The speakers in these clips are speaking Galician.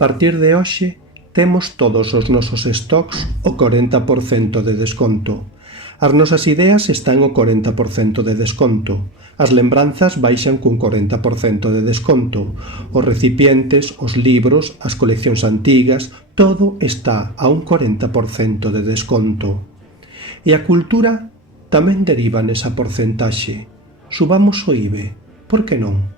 partir de hoxe, temos todos os nosos stocks o 40% de desconto. As nosas ideas están o 40% de desconto. As lembranzas baixan cun 40% de desconto. Os recipientes, os libros, as coleccións antigas, todo está a un 40% de desconto. E a cultura tamén deriva nesa porcentaxe. Subamos o IBE, por que non?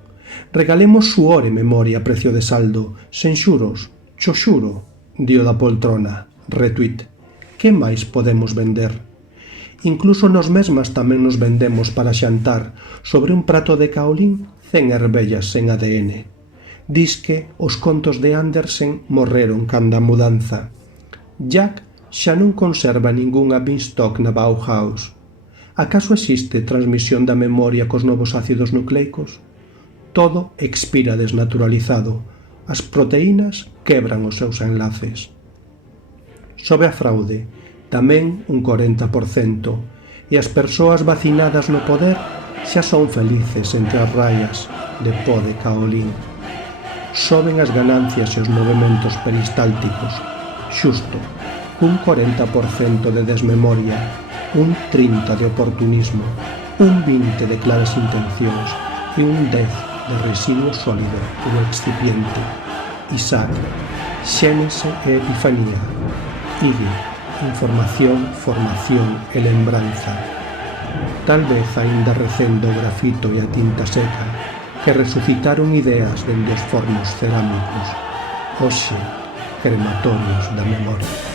Regalemos suor e memoria a precio de saldo, sen xuros, cho xuro, dio da poltrona, retweet. Que máis podemos vender? Incluso nos mesmas tamén nos vendemos para xantar sobre un prato de caolín 100 ervellas sen ADN. Disque os contos de Andersen morreron canda a mudanza. Jack xa non conserva ningunha beanstalk na Bauhaus. Acaso existe transmisión da memoria cos novos ácidos nucleicos? Todo expira desnaturalizado. As proteínas quebran os seus enlaces. Sobe a fraude, tamén un 40%, e as persoas vacinadas no poder xa son felices entre as raias de pó de caolín. Soben as ganancias e os movementos peristálticos, xusto, un 40% de desmemoria, un 30% de oportunismo, un 20% de claras intencións e un 10% de residuo sólido ou excipiente. Isaac, xénese e epifanía. Ige, información, formación e lembranza. Tal vez aínda recendo o grafito e a tinta seca que resucitaron ideas dende os fornos cerámicos. Hoxe, crematorios da memoria.